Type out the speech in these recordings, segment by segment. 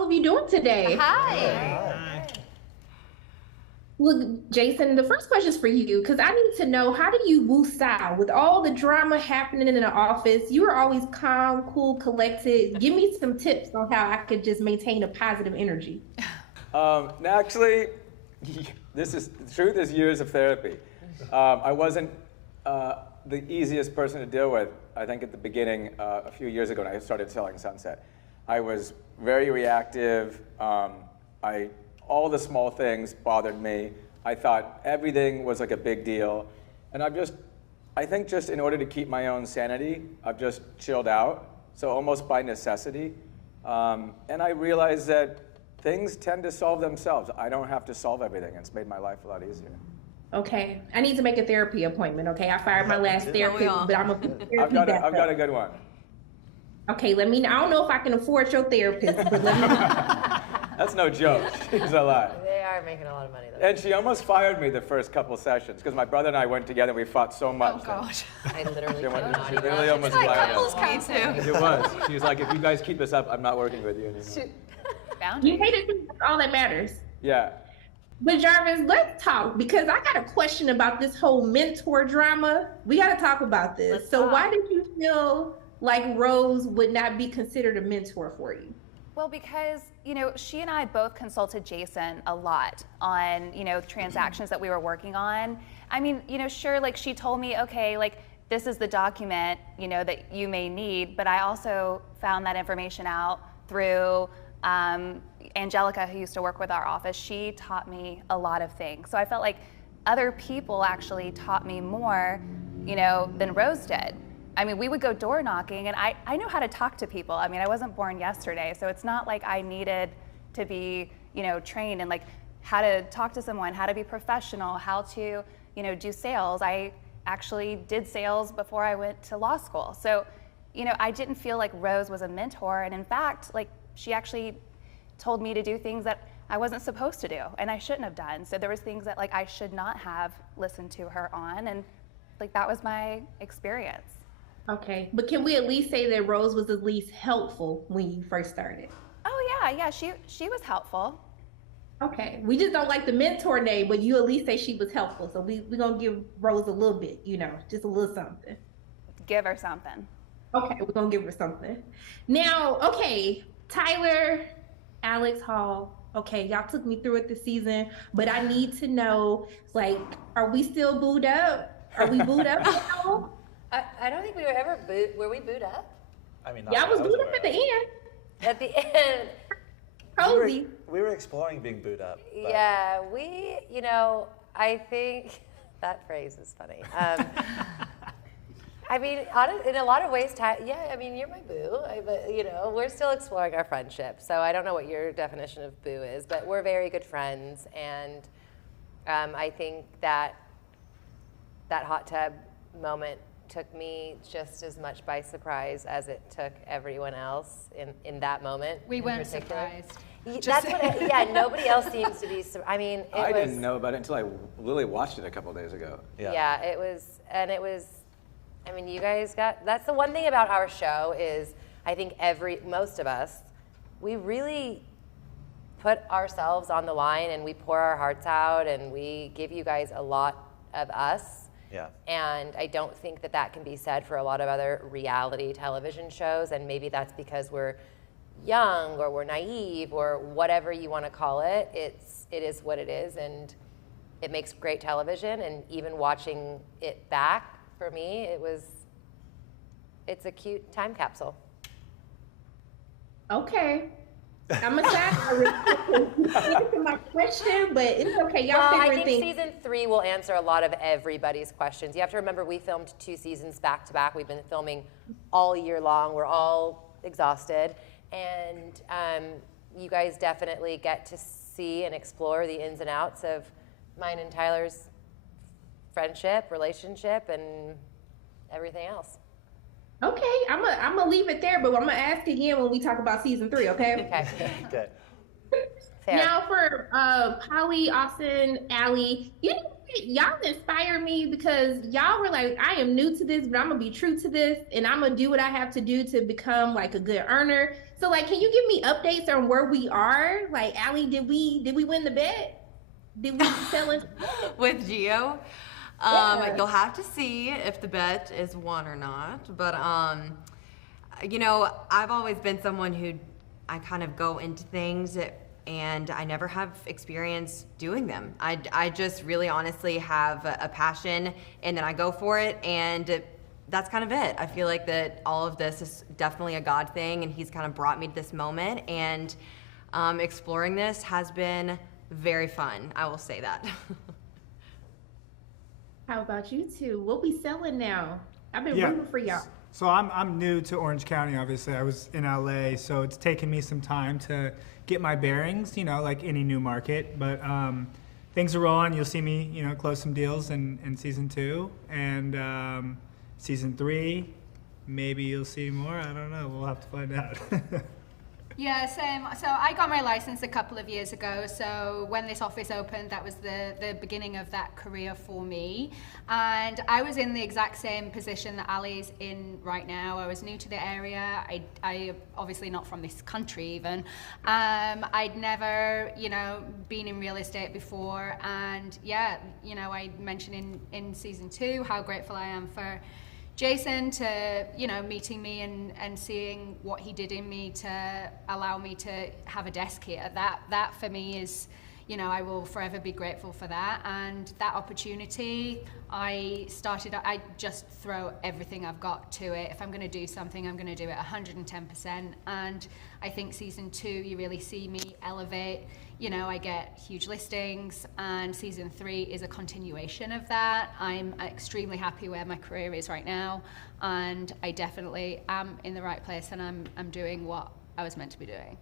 all of you doing today? Hi. Look, Jason, the first question is for you because I need to know, how do you boost style with all the drama happening in the office? You are always calm, cool, collected. Give me some tips on how I could just maintain a positive energy. Actually, the truth is years of therapy. I wasn't the easiest person to deal with, I think, at the beginning, a few years ago when I started selling Sunset. I was very reactive. All the small things bothered me. I thought everything was like a big deal. And I think just in order to keep my own sanity, I've just chilled out. So almost by necessity. And I realized that things tend to solve themselves. I don't have to solve everything. It's made my life a lot easier. Okay, I need to make a therapy appointment. Okay, I fired my last therapist, but I'm I've got a good one. Okay, I don't know if I can afford your therapist, but let me know. That's no joke. She's a lot. They are making a lot of money, though. And she almost fired me the first couple sessions because my brother and I went together and we fought so much. Oh, gosh. I literally She really almost fired me. It was. She was like, if you guys keep this up, I'm not working with you anymore. You hated me, that's all that matters. Yeah. But Jarvis, let's talk, because I got a question about this whole mentor drama. We got to talk about this. Why did you feel like Rose would not be considered a mentor for you? Well, because, she and I both consulted Jason a lot on, transactions that we were working on. I mean, sure, like she told me, okay, like this is the document, that you may need, but I also found that information out through Angelica, who used to work with our office. She taught me a lot of things. So I felt like other people actually taught me more, than Rose did. I mean, we would go door knocking, and I know how to talk to people. I mean, I wasn't born yesterday, so it's not like I needed to be, trained in like how to talk to someone, how to be professional, how to, do sales. I actually did sales before I went to law school. So, I didn't feel like Rose was a mentor, and in fact, like she actually told me to do things that I wasn't supposed to do and I shouldn't have done. So there was things that like I should not have listened to her on, and like that was my experience. Okay, but can we at least say that Rose was at least helpful when you first started? Oh yeah, she was helpful. Okay, we just don't like the mentor name, but you at least say she was helpful. So we're gonna give Rose a little bit, just a little something. Give her something. Okay, we're gonna give her something. Now, okay, Tyler, Alex Hall, okay, y'all took me through it this season, but I need to know, like, are we still booed up? Are we booed up now? I don't think we were ever booed. Were we booed up? I mean, yeah, I was booed up at the end. At the end. Cozy. We were exploring being booed up. Yeah, I think that phrase is funny. I mean, in a lot of ways, you're my boo, but we're still exploring our friendship. So I don't know what your definition of boo is, but we're very good friends, and I think that hot tub moment took me just as much by surprise as it took everyone else in that moment. We weren't surprised. Nobody else seems to be. I mean, I didn't know about it until I literally watched it a couple days ago. Yeah, it was. I mean, you guys that's the one thing about our show is I think most of us, we really put ourselves on the line and we pour our hearts out and we give you guys a lot of us. Yeah. And I don't think that can be said for a lot of other reality television shows, and maybe that's because we're young or we're naive or whatever you want to call it. It is what it is, and it makes great television. And even watching it back, for me, it's a cute time capsule. Okay. I'm excited to my question, but it's okay. Y'all I think season 3 will answer a lot of everybody's questions. You have to remember we filmed 2 seasons back to back. We've been filming all year long. We're all exhausted. And you guys definitely get to see and explore the ins and outs of mine and Tyler's friendship, relationship, and everything else. Okay, I'm gonna leave it there, but I'm gonna ask again when we talk about season 3. Okay. Okay. Fair. Now for Polly, Austin, Allie, you y'all inspire me because y'all were like, I am new to this, but I'm gonna be true to this, and I'm gonna do what I have to do to become like a good earner. So, like, can you give me updates on where we are? Like, Allie, did we win the bet? Did we sell it? With Gio? Yeah. You'll have to see if the bet is won or not. But you know, I've always been someone who I kind of go into things and I never have experience doing them. I just really honestly have a passion and then I go for it, and that's kind of it. I feel like that all of this is definitely a God thing, and he's kind of brought me to this moment, and exploring this has been very fun. I will say that. How about you two? What we selling now? I've been rooting for y'all. So I'm new to Orange County, obviously. I was in LA, so it's taken me some time to get my bearings, you know, like any new market. But things are rolling. You'll see me, you know, close some deals in season 2. And season 3, maybe you'll see more. I don't know. We'll have to find out. Yeah, same. So I got my license a couple of years ago. So when this office opened, that was the beginning of that career for me. And I was in the exact same position that Allie's in right now. I was new to the area. I obviously not from this country even. I'd never, you know, been in real estate before. And yeah, you know, I mentioned in season 2 how grateful I am for Jason to, you know, meeting me and seeing what he did in me to allow me to have a desk here. That for me is, you know, I will forever be grateful for that. And that opportunity, I just throw everything I've got to it. If I'm going to do something, I'm going to do it 110%. And I think season 2, you really see me elevate. You know, I get huge listings, and season 3 is a continuation of that. I'm extremely happy where my career is right now, and I definitely am in the right place, and I'm doing what I was meant to be doing.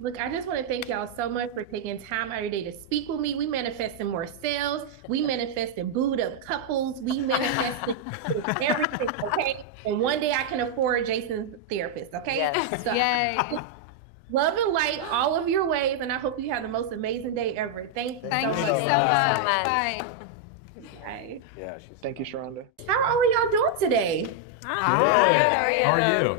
Look, I just want to thank y'all so much for taking time out of your day to speak with me. We manifesting more sales. We manifesting booed up couples. We manifesting everything, okay? And one day I can afford Jason's therapist, okay? Yes. So, Yay. love and light all of your ways, and I hope you have the most amazing day ever. Thank you Thank you so much. much. Bye. Bye. Yeah, she's. Thank you, Sharonda. How are y'all doing today? Hi. How are you?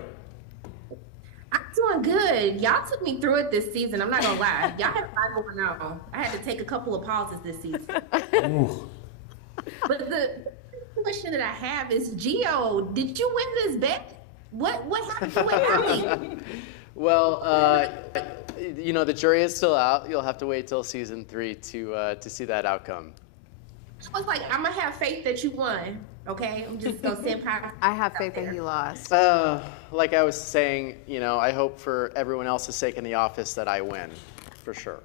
I'm doing good. Y'all took me through it this season. I'm not gonna lie. Y'all had a lot going on. I had to take a couple of pauses this season. Ooh. But the question that I have is, Gio, did you win this bet? What happened to Allie? Well, you know, the jury is still out. You'll have to wait till season 3 to see that outcome. I was like, I'm gonna have faith that you won. Okay, I'm just gonna send pie. I have faith that he lost. Like I was saying, you know, I hope for everyone else's sake in the office that I win, for sure.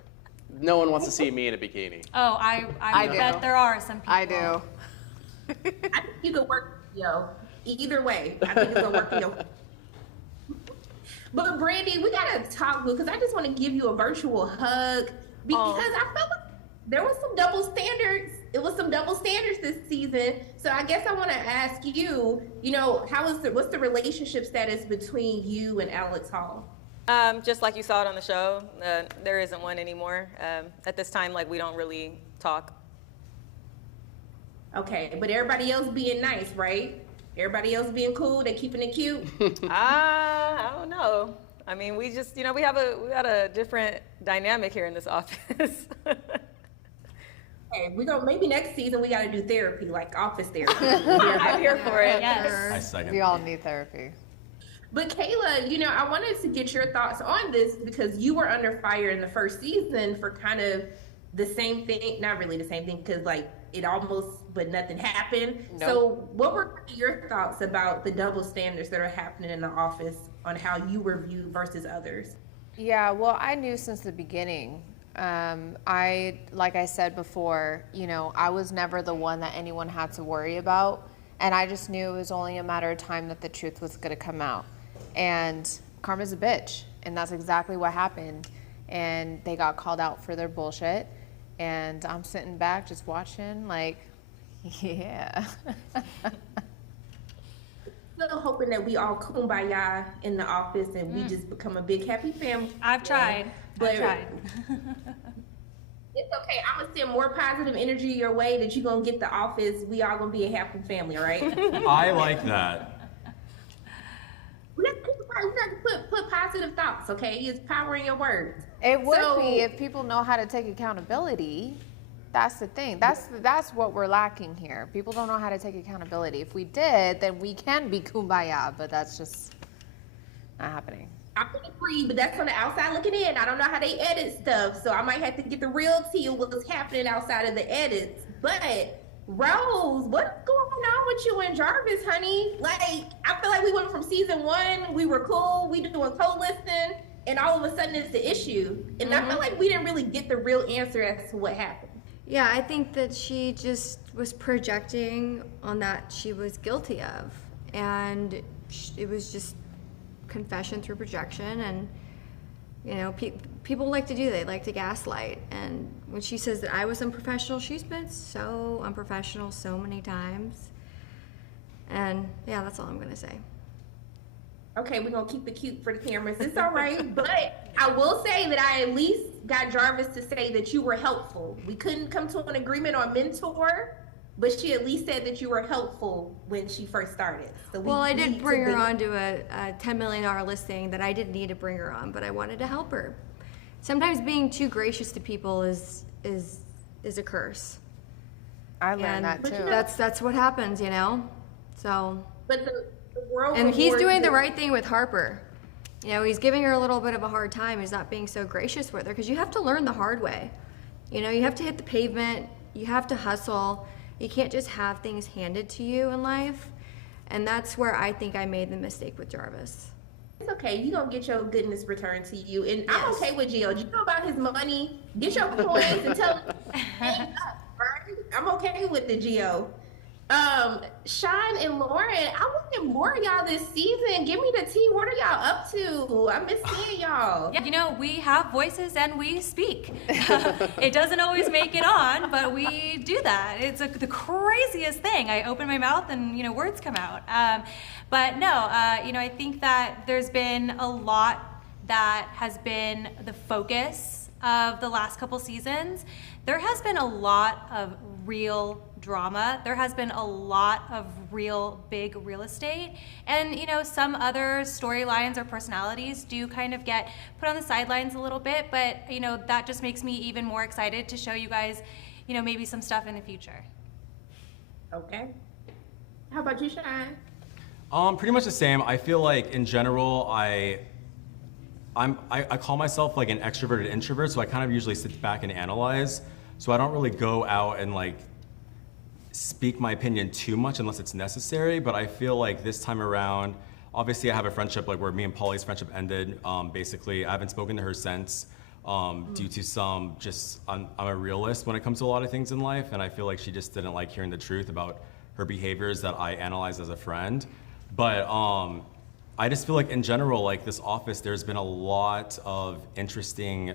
No one wants to see me in a bikini. Oh, I do. bet there are some people. I do. I think you could work, yo. Either way, I think it's gonna work. Yo. But Brandi, we gotta talk because I just want to give you a virtual hug because I felt like there was some double standards. It was some double standards this season. So I guess I want to ask you, you know, what's the relationship status between you and Alex Hall? Just like you saw it on the show, there isn't one anymore. At this time, like, we don't really talk. Okay, but everybody else being nice, right? Everybody else being cool, they keeping it cute? I don't know. I mean, we just, you know, we got a different dynamic here in this office. Okay, maybe next season we gotta do therapy, like office therapy. I'm here for it. Yes. I second. We all need therapy. But Kayla, you know, I wanted to get your thoughts on this because you were under fire in the first season for kind of the same thing, not really the same thing, because like it almost, but nothing happened. Nope. So what were your thoughts about the double standards that are happening in the office on how you were viewed versus others? Yeah, well, I knew since the beginning. Like I said before, you know, I was never the one that anyone had to worry about. And I just knew it was only a matter of time that the truth was going to come out. And karma's a bitch. And that's exactly what happened. And they got called out for their bullshit. And I'm sitting back just watching like, yeah. Still hoping that we all kumbaya in the office and we just become a big happy family. I've tried. But It's okay. I'm gonna send more positive energy your way that you're gonna get the office. We all gonna be a happy family, all right? I like that. We have to put positive thoughts, okay? It's power in your words. It would So- be if people know how to take accountability. That's the thing. That's what we're lacking here. People don't know how to take accountability. If we did, then we can be kumbaya, but that's just not happening. I can agree, but that's on the outside looking in. I don't know how they edit stuff, so I might have to get the real tea of what's happening outside of the edits. But Rose, what's going on with you and Jarvis, honey? Like, I feel like we went from season 1, we were cool, we doing co-listing, and all of a sudden it's the issue. And I feel like we didn't really get the real answer as to what happened. Yeah, I think that she just was projecting on that she was guilty of, and it was just confession through projection. And you know, people like to do, they like to gaslight. And when she says that I was unprofessional, she's been so unprofessional so many times. And yeah, that's all I'm gonna say. Okay, we're gonna keep it cute for the cameras. It's all right, but I will say that I at least got Jarvis to say that you were helpful. We couldn't come to an agreement on mentor, but she at least said that you were helpful when she first started. So Well, I did bring her onto a $10 million listing that I didn't need to bring her on, but I wanted to help her. Sometimes being too gracious to people is a curse. I learned that too. That's what happens, you know. So. But the world. And he's doing the right thing with Harper. You know, he's giving her a little bit of a hard time. He's not being so gracious with her because you have to learn the hard way. You know, you have to hit the pavement. You have to hustle. You can't just have things handed to you in life. And that's where I think I made the mistake with Jarvis. It's okay. You're going to get your goodness returned to you. And I'm okay with Gio. You know about his money. Get your coins and tell him, hang up, right? I'm okay with the Gio. Sean and Lauren, I wanted more of y'all this season. Give me the tea. What are y'all up to? I miss seeing y'all. Yeah, you know, we have voices and we speak. It doesn't always make it on, but we do that. It's the craziest thing. I open my mouth and, you know, words come out. But no, you know, I think that there's been a lot that has been the focus of the last couple seasons. There has been a lot of real drama. There has been a lot of real big real estate. And, you know, some other storylines or personalities do kind of get put on the sidelines a little bit, but, you know, that just makes me even more excited to show you guys, you know, maybe some stuff in the future. Okay. How about you, Sean? Pretty much the same. I feel like in general, I call myself like an extroverted introvert, so I kind of usually sit back and analyze. So I don't really go out and like speak my opinion too much unless it's necessary. But I feel like this time around, obviously I have a friendship like where me and Polly's friendship ended. Basically, I haven't spoken to her since due to some I'm a realist when it comes to a lot of things in life, and I feel like she just didn't like hearing the truth about her behaviors that I analyzed as a friend. But I just feel like in general, like this office, there's been a lot of interesting,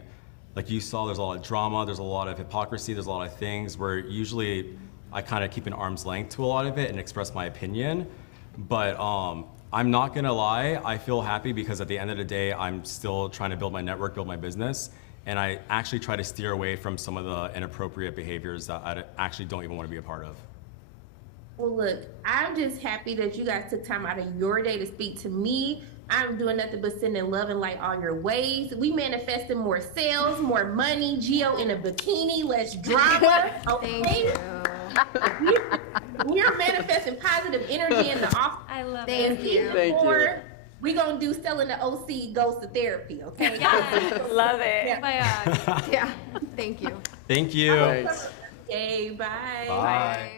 like you saw, there's a lot of drama, there's a lot of hypocrisy, there's a lot of things where usually I kind of keep an arm's length to a lot of it and express my opinion. But I'm not gonna lie, I feel happy because at the end of the day, I'm still trying to build my network, build my business, and I actually try to steer away from some of the inappropriate behaviors that I actually don't even want to be a part of. Well, look, I'm just happy that you guys took time out of your day to speak to me. I'm doing nothing but sending love and light all your ways. We manifesting more sales, more money. Gio in a bikini, less drama. Okay. We're manifesting positive energy in the office. I love it. Thank you. Thank you. We're going to do selling the OC goes to therapy, okay? Yes. Love it. Yeah. Yeah, thank you. Thank you. Thanks. Okay, bye. Bye.